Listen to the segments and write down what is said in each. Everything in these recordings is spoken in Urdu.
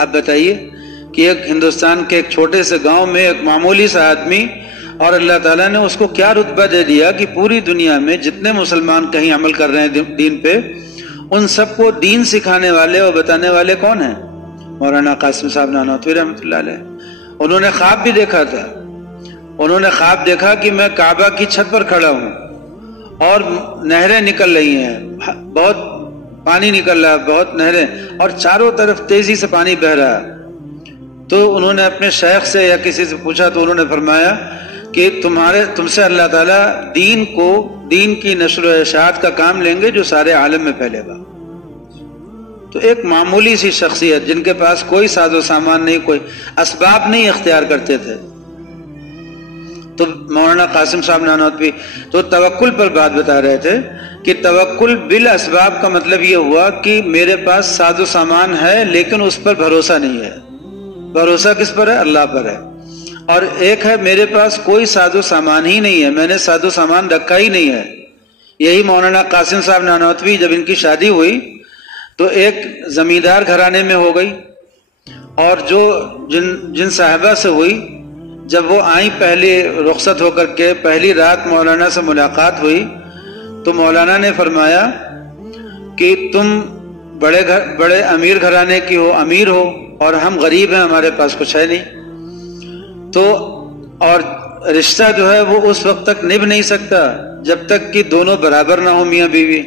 آپ بتائیے کہ ایک ہندوستان کے ایک چھوٹے سے گاؤں میں ایک معمولی سا آدمی، اور اللہ تعالیٰ نے اس کو کیا رتبہ دے دیا کہ پوری دنیا میں جتنے مسلمان کہیں عمل کر رہے ہیں دین پہ، ان سب کو دین سکھانے والے اور بتانے والے کون ہیں؟ مولانا قاسم صاحب نانوتوی رحمۃ اللہ علیہ۔ انہوں نے خواب بھی دیکھا تھا، انہوں نے خواب دیکھا کہ میں کعبہ کی چھت پر کھڑا ہوں اور نہریں نکل رہی ہیں، بہت پانی نکل رہا ہے، بہت نہریں، اور چاروں طرف تیزی سے پانی بہہ رہا ہے۔ تو انہوں نے اپنے شیخ سے یا کسی سے پوچھا تو انہوں نے فرمایا کہ تم سے اللہ تعالیٰ دین کی نشر و اشاعت کا کام لیں گے جو سارے عالم میں پھیلے گا۔ تو ایک معمولی سی شخصیت جن کے پاس کوئی ساز و سامان نہیں، کوئی اسباب نہیں اختیار کرتے تھے، تو مولانا قاسم صاحب نانوتوی تو توکل پر بات بتا رہے تھے کہ توکل بالاسباب کا مطلب یہ ہوا کہ میرے پاس ساز و سامان ہے لیکن اس پر بھروسہ نہیں ہے۔ بھروسہ کس پر ہے؟ اللہ پر ہے۔ اور ایک ہے میرے پاس کوئی ساز و سامان ہی نہیں ہے، میں نے ساز و سامان رکھا ہی نہیں ہے۔ یہی مولانا قاسم صاحب نانوتوی جب ان کی شادی ہوئی تو ایک زمیندار گھرانے میں ہو گئی، اور جن صاحبہ سے ہوئی، جب وہ آئیں پہلے رخصت ہو کر کے پہلی رات مولانا سے ملاقات ہوئی تو مولانا نے فرمایا کہ تم بڑے امیر گھرانے کی ہو، امیر ہو، اور ہم غریب ہیں، ہمارے پاس کچھ ہے نہیں، تو اور رشتہ جو ہے وہ اس وقت تک نبھ نہیں سکتا جب تک کہ دونوں برابر نہ ہو، میاں بیوی۔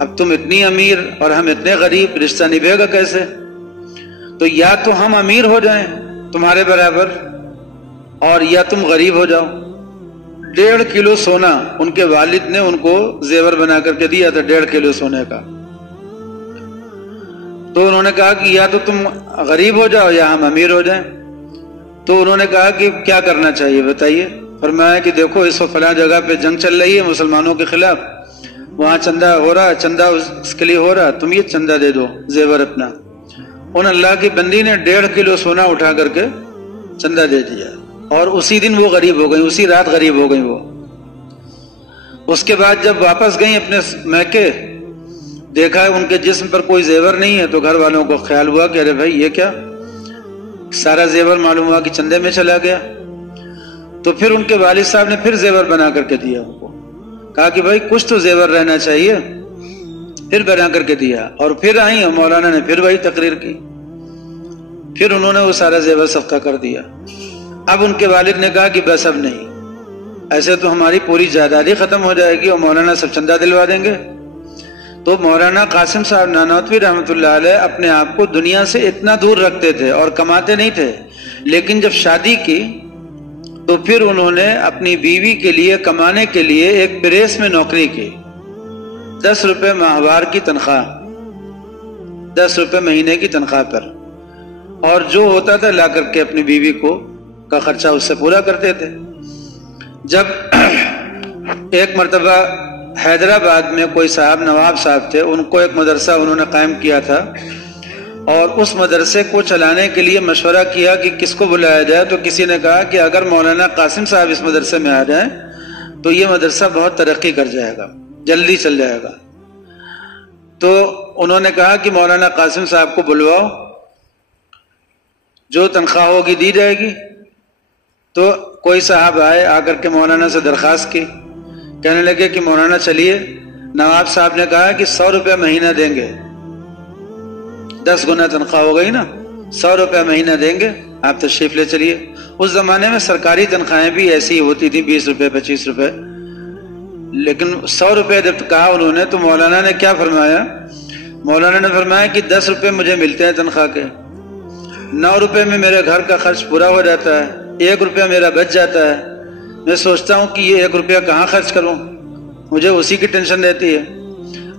اب تم اتنی امیر اور ہم اتنے غریب، رشتہ نبھے گا کیسے؟ تو یا تو ہم امیر ہو جائیں تمہارے برابر، اور یا تم غریب ہو جاؤ۔ 1.5 کلو سونا ان کے والد نے ان کو زیور بنا کر کے دیا تھا، 1.5 کلو سونے کا۔ تو انہوں نے کہا کہ یا تو تم غریب ہو جاؤ یا ہم امیر ہو جائیں۔ تو انہوں نے کہا کہ کیا کرنا چاہیے بتائیے؟ فرمایا کہ دیکھو اس وقت فلاں جگہ پہ جنگ چل رہی ہے مسلمانوں کے خلاف، وہاں چندہ ہو رہا، چندہ اس کے لیے ہو رہا، تم یہ چندہ دے دو زیور اپنا۔ ان اللہ کی بندی نے 1.5 کلو سونا اٹھا کر کے چندہ دے دیا، اور اسی دن وہ غریب ہو گئی، اسی رات غریب ہو گئی وہ۔ اس کے بعد جب واپس گئیں اپنے میکے، دیکھا ان کے جسم پر کوئی زیور نہیں ہے، تو گھر والوں کو خیال ہوا کہ ارے بھائی یہ کیا، سارا زیور معلوم ہوا کہ چندے میں چلا گیا۔ تو پھر ان کے والد صاحب نے پھر زیور بنا کر کے دیا، ان کو کہا کہ بھائی کچھ تو زیور رہنا چاہیے، پھر بنا کر کے دیا، اور پھر آئیں اور مولانا نے پھر وہی تقریر کی، پھر انہوں نے وہ سارا زیور صدقہ کر دیا۔ اب ان کے والد نے کہا کہ بس اب نہیں، ایسے تو ہماری پوری جائیداد ہی ختم ہو جائے گی اور مولانا سب چندہ دلوا دیں گے۔ تو مولانا قاسم صاحب نانوتوی رحمۃ اللہ علیہ اپنے آپ کو دنیا سے اتنا دور رکھتے تھے اور کماتے نہیں تھے، لیکن جب شادی کی تو پھر انہوں نے اپنی بیوی کے لیے کمانے کے لیے ایک پریس میں نوکری کی، 10 روپے ماہوار کی تنخواہ، 10 روپے مہینے کی تنخواہ پر، اور جو ہوتا تھا لا کر کے اپنی بیوی کو کا خرچہ اس سے پورا کرتے تھے۔ جب ایک مرتبہ حیدرآباد میں کوئی صاحب، نواب صاحب تھے، ان کو ایک مدرسہ انہوں نے قائم کیا تھا، اور اس مدرسے کو چلانے کے لیے مشورہ کیا کہ کس کو بلایا جائے، تو کسی نے کہا کہ اگر مولانا قاسم صاحب اس مدرسے میں آ جائیں تو یہ مدرسہ بہت ترقی کر جائے گا، جلدی چل جائے گا۔ تو انہوں نے کہا کہ مولانا قاسم صاحب کو بلواؤ، جو تنخواہ ہوگی دی جائے گی۔ تو کوئی صاحب آئے، آ کر کے مولانا سے درخواست کی، کہنے لگے کہ مولانا چلیے، نواب صاحب نے کہا کہ 100 روپے مہینہ دیں گے، 10 گنا تنخواہ ہو گئی نا، 100 روپے مہینہ دیں گے، آپ تشریف لے چلیے۔ اس زمانے میں سرکاری تنخواہیں بھی ایسی ہوتی تھی، 20 روپے 25 روپے، لیکن 100 روپے جب کہا انہوں نے تو مولانا نے کیا فرمایا؟ مولانا نے فرمایا کہ 10 روپے مجھے ملتے ہیں تنخواہ کے، 9 روپے میں میرے گھر کا خرچ پورا ہو جاتا ہے، 1 روپیہ میرا بچ جاتا ہے، میں سوچتا ہوں کہ یہ 1 روپیہ کہاں خرچ کروں، مجھے اسی کی ٹینشن رہتی ہے۔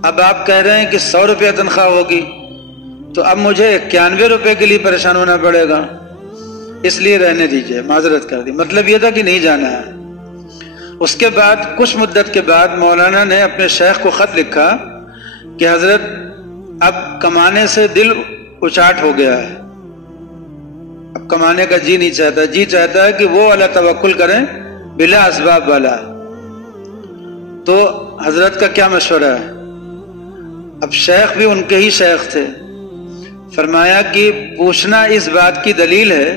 اب آپ کہہ رہے ہیں کہ 100 روپیہ تنخواہ ہوگی، تو اب مجھے 91 روپے کے لیے پریشان ہونا پڑے گا، اس لیے رہنے دیجئے، معذرت کر دی۔ مطلب یہ تھا کہ نہیں جانا ہے۔ اس کے بعد کچھ مدت کے بعد مولانا نے اپنے شیخ کو خط لکھا کہ حضرت اب کمانے سے دل اچاٹ ہو گیا ہے، اب کمانے کا جی نہیں چاہتا، جی چاہتا ہے کہ وہ والا توکل کریں بلا اسباب والا۔ تو حضرت کا کیا مشورہ ہے؟ اب شیخ بھی ان کے ہی شیخ تھے، فرمایا کہ پوچھنا اس بات کی دلیل ہے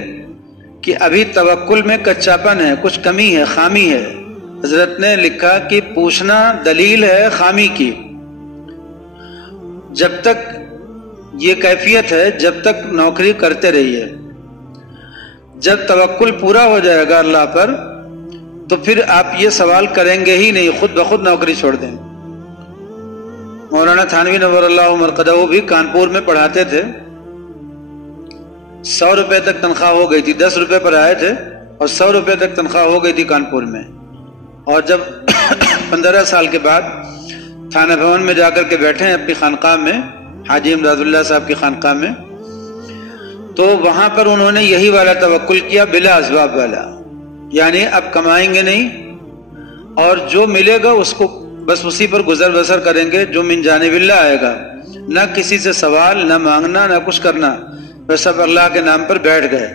کہ ابھی توکل میں کچاپن ہے، کچھ کمی ہے، خامی ہے۔ حضرت نے لکھا کہ پوچھنا دلیل ہے خامی کی۔ جب تک یہ کیفیت ہے، جب تک نوکری کرتے رہیے، جب توکل پورا ہو جائے گا اللہ پر تو پھر آپ یہ سوال کریں گے ہی نہیں، خود بخود نوکری چھوڑ دیں۔ مولانا تھانوی نور اللہ مرقدہ بھی کانپور میں پڑھاتے تھے، 100 روپے تک تنخواہ ہو گئی تھی، 10 روپے پر آئے تھے اور 100 روپے تک تنخواہ ہو گئی تھی کانپور میں۔ اور جب 15 سال کے بعد تھانہ بھون میں جا کر کے بیٹھے ہیں اپنی خانقاہ میں، حاجی امداد اللہ صاحب کی خانقاہ میں، تو وہاں پر انہوں نے یہی والا توکل کیا، بلا اسباب والا، یعنی اب کمائیں گے نہیں اور جو ملے گا اس کو بس اسی پر گزر بسر کریں گے، جو من جانب اللہ آئے گا، نہ کسی سے سوال، نہ مانگنا، نہ کچھ کرنا، بس سب اللہ کے نام پر بیٹھ گئے،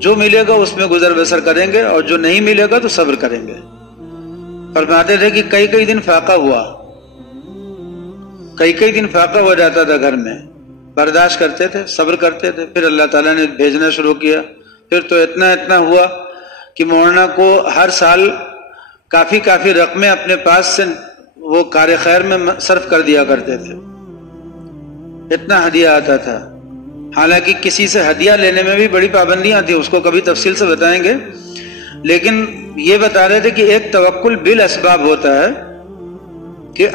جو ملے گا اس میں گزر بسر کریں گے اور جو نہیں ملے گا تو صبر کریں گے۔ فرماتے تھے کہ کئی دن فاقہ ہوا، کئی دن فاقہ ہو جاتا تھا گھر میں، برداشت کرتے تھے، صبر کرتے تھے، پھر اللہ تعالیٰ نے بھیجنا شروع کیا، پھر تو اتنا ہوا کہ مولانا کو ہر سال کافی رقمیں اپنے پاس سے وہ کار خیر میں صرف کر دیا کرتے تھے، اتنا ہدیہ آتا تھا۔ حالانکہ کسی سے ہدیہ لینے میں بھی بڑی پابندیاں تھیں، اس کو کبھی تفصیل سے بتائیں گے، لیکن یہ بتا رہے تھے کہ ایک توکل بالاسباب ہوتا ہے کہ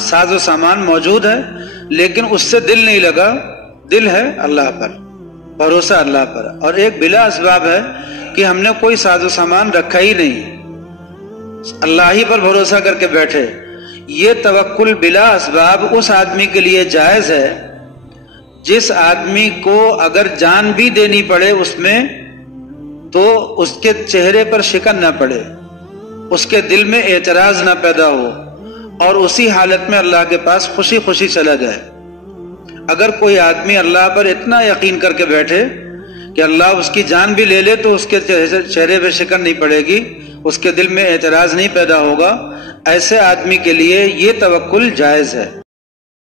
ساز و سامان موجود ہے لیکن اس سے دل نہیں لگا، دل ہے اللہ پر، بھروسہ اللہ پر، اور ایک بلا اسباب ہے کہ ہم نے کوئی ساز و سامان رکھا ہی نہیں، اللہ ہی پر بھروسہ کر کے بیٹھے۔ یہ توکل بلا اسباب اس آدمی کے لیے جائز ہے جس آدمی کو اگر جان بھی دینی پڑے اس میں تو اس کے چہرے پر شکن نہ پڑے، اس کے دل میں اعتراض نہ پیدا ہو اور اسی حالت میں اللہ کے پاس خوشی خوشی چلا جائے۔ اگر کوئی آدمی اللہ پر اتنا یقین کر کے بیٹھے کہ اللہ اس کی جان بھی لے لے تو اس کے چہرے پہ شکن نہیں پڑے گی، اس کے دل میں اعتراض نہیں پیدا ہوگا، ایسے آدمی کے لیے یہ توکل جائز ہے۔